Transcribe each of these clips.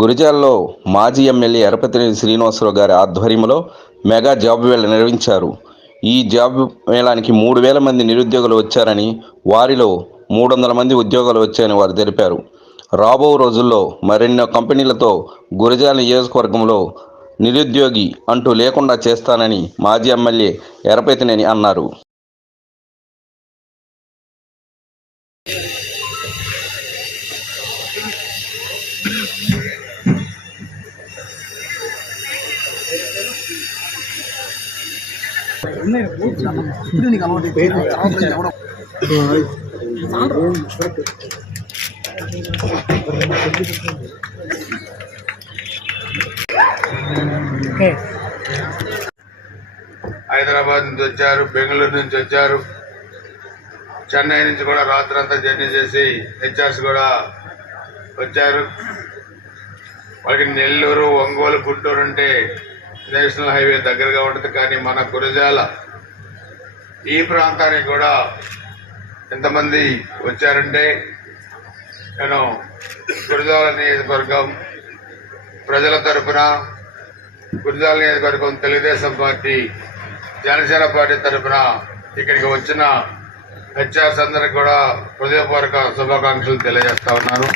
గురిజాల్లో మాజీ ఎమ్మెల్యే ఎరపతినేని శ్రీనివాసరావు గారి ఆధ్వర్యంలో మెగా జాబ్ వేళ నిర్వహించారు. ఈ జాబ్ మేళానికి మూడు వేల మంది నిరుద్యోగులు వచ్చారని వారిలో మూడు వందల మంది ఉద్యోగాలు వచ్చాయని వారు తెలిపారు. రాబో రోజుల్లో మరెన్నో కంపెనీలతో గురిజాల నియోజకవర్గంలో నిరుద్యోగి అంటూ లేకుండా చేస్తానని మాజీ ఎమ్మెల్యే ఎరపతినేని అన్నారు. హైదరాబాద్ నుంచి వచ్చారు బెంగళూరు నుంచి వచ్చారు. చెన్నై నుంచి కూడా రాత్రి అంతా జర్నీ చేసి హెచ్ఆర్స్ కూడా వచ్చారు. వాళ్ళకి నెల్లూరు ఒంగోలు గుంటూరు అంటే నేషనల్ హైవే దగ్గరగా ఉంటుంది కానీ మన గురజాల ఈ ప్రాంతానికి కూడా ఎంతమంది వచ్చారంటే నేను గురజాల నియోజకవర్గం ప్రజల తరపున గురజాల నియోజకవర్గం తెలుగుదేశం పార్టీ జనసేన పార్టీ తరఫున ఇక్కడికి వచ్చిన హెచ్ఆర్స్ అందరికి కూడా హృదయపూర్వక శుభాకాంక్షలు తెలియజేస్తా ఉన్నాను.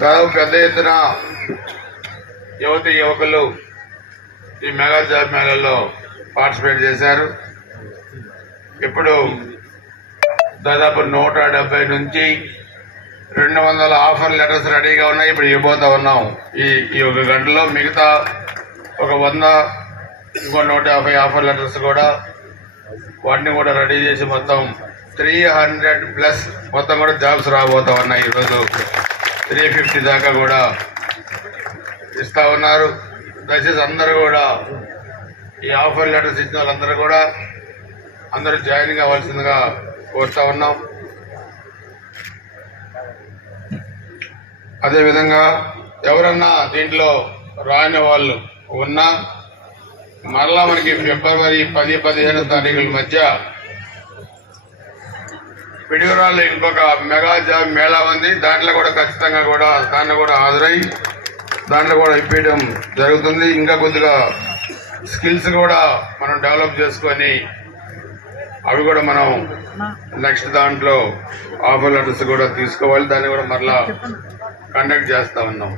దాదాపు పెద్ద ఎత్తున యువతి యువకులు ఈ మెగా జాబ్ మేళల్లో పార్టిసిపేట్ చేశారు ఇప్పుడు దాదాపు నూట డెబ్బై నుంచి రెండు వందల ఆఫర్ లెటర్స్ రెడీగా ఉన్నాయి. ఇప్పుడు ఇవ్వబోతా ఉన్నాం ఈ ఈ ఒక గంటలో. మిగతా ఒక వంద ఇంకో నూట యాభై ఆఫర్ లెటర్స్ కూడా వాటిని కూడా రెడీ చేసి మొత్తం త్రీ హండ్రెడ్ ప్లస్ మొత్తం కూడా జాబ్స్ రాబోతా ఉన్నాయి. ఈరోజు త్రీ ఫిఫ్టీ దాకా కూడా ఇస్తా ఉన్నారు. దయచేసి అందరూ కూడా ఈ ఆఫర్ లెటర్స్ ఇచ్చిన వాళ్ళందరూ కూడా అందరూ జాయిన్ కావాల్సిందిగా కోరుతా ఉన్నాం. అదేవిధంగా ఎవరన్నా దీంట్లో రాని వాళ్ళు ఉన్నా మరలా మనకి ఫిబ్రవరి పది పదిహేను తారీఖుల మధ్య పిడుగురాళ్ళు ఇంకొక మెగా జాబ్ మేళా ఉంది. దాంట్లో కూడా ఖచ్చితంగా కూడా దాన్ని కూడా హాజరై దాంట్లో కూడా ఇప్పించడం జరుగుతుంది. ఇంకా కొద్దిగా స్కిల్స్ కూడా మనం డెవలప్ చేసుకొని అవి కూడా మనం నెక్స్ట్ దాంట్లో ఆఫర్ లెటర్స్ కూడా తీసుకోవాలి. దాన్ని కూడా మరలా కండక్ట్ చేస్తా ఉన్నాం.